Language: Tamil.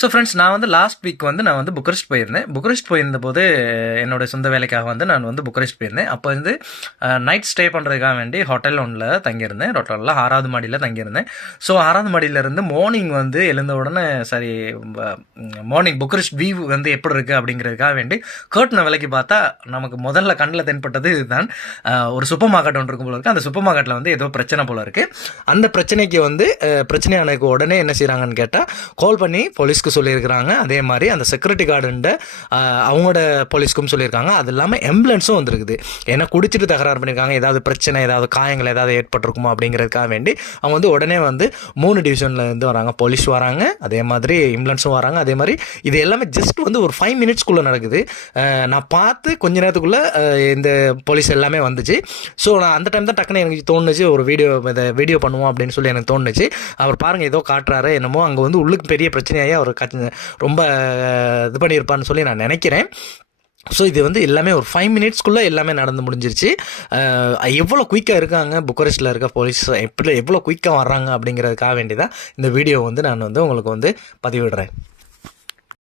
ஸோ ஃப்ரெண்ட்ஸ், நான் வந்து லாஸ்ட் வீக் வந்து நான் வந்து புக்கரெஸ்ட் போயிருந்தேன். புக்கரெஸ்ட் போயிருந்தபோது என்னோடய சொந்த வேலைக்காக வந்து நான் வந்து புக்கரெஸ்ட் போயிருந்தேன். அப்போ வந்து நைட் ஸ்டே பண்ணுறதுக்காக வேண்டி ஹோட்டல் ஒன்றில் தங்கியிருந்தேன். ஹோட்டலில் 6வது மாடியில் தங்கியிருந்தேன். ஸோ 6வது மாடியிலேருந்து மார்னிங் வந்து எழுந்த உடனே சரி, மார்னிங் புக்கரெஸ்ட் வியூ வந்து எப்படி இருக்குது அப்படிங்கிறதுக்காக வேண்டி கர்ட்டனை விலைக்கு பார்த்தா நமக்கு முதல்ல கண்ணில் தென்பட்டது இதுதான். ஒரு சூப்பர் மார்க்கெட் ஒன்று இருக்கும் போல இருக்குது. அந்த சூப்பர் மார்க்கெட்டில் வந்து ஏதோ பிரச்சனை போல இருக்குது. அந்த பிரச்சனைக்கு வந்து பிரச்சனையானதுக்கு உடனே என்ன செய்கிறாங்கன்னு கேட்டால் கால் பண்ணி போலீஸ்க்கு சொல்லியிருக்கிறாங்க. அதே மாதிரி அந்த செக்யூரிட்டி கார்டுண்ட அவங்களோட போலீஸ்க்கும் சொல்லியிருக்காங்க. அது இல்லாமல் ஆம்புலன்ஸும் வந்துருக்குது. ஏன்னா குடிச்சிட்டு தகராறு பண்ணியிருக்காங்க, ஏதாவது பிரச்சனை, ஏதாவது காயங்கள் ஏதாவது ஏற்பட்டிருக்குமா அப்படிங்கிறதுக்காக வேண்டி அவங்க வந்து உடனே வந்து 3 டிவிஷனில் இருந்து வராங்க. போலீஸ் வராங்க, அதே மாதிரி ஆம்புலன்ஸும் வராங்க. அதே மாதிரி இது எல்லாமே ஜஸ்ட் வந்து ஒரு 5 மினிட்ஸ்க்குள்ளே நடக்குது. நான் பார்த்து கொஞ்ச நேரத்துக்குள்ளே இந்த போலீஸ் எல்லாமே வந்துச்சு. ஸோ நான் அந்த டைம் தான் டக்குன்னு எனக்கு தோணுச்சு, ஒரு வீடியோ பண்ணுவோம் அப்படின்னு சொல்லி எனக்கு தோணுச்சு. அவர் பாருங்கள் ஏதோ காட்டுறாரு என்னமோ, அங்கே வந்து உள்ளுக்கு பெரிய பிரச்சனையாகி அவர் ரொம்ப இது பண்ணியிருப்பான்னு சொல்லி நான் நினைக்கிறேன். ஸோ இது வந்து எல்லாமே ஒரு 5 மினிட்ஸ்க்குள்ளே எல்லாமே நடந்து முடிஞ்சிருச்சு. எவ்வளோ குயிக்காக இருக்காங்க புக்கரெஸ்ட்டில் இருக்க போலீஸ், எவ்வளோ குயிக்காக வர்றாங்க அப்படிங்கிறதுக்காக வேண்டி தான் இந்த வீடியோ வந்து நான் வந்து உங்களுக்கு வந்து பதிவிடுறேன்.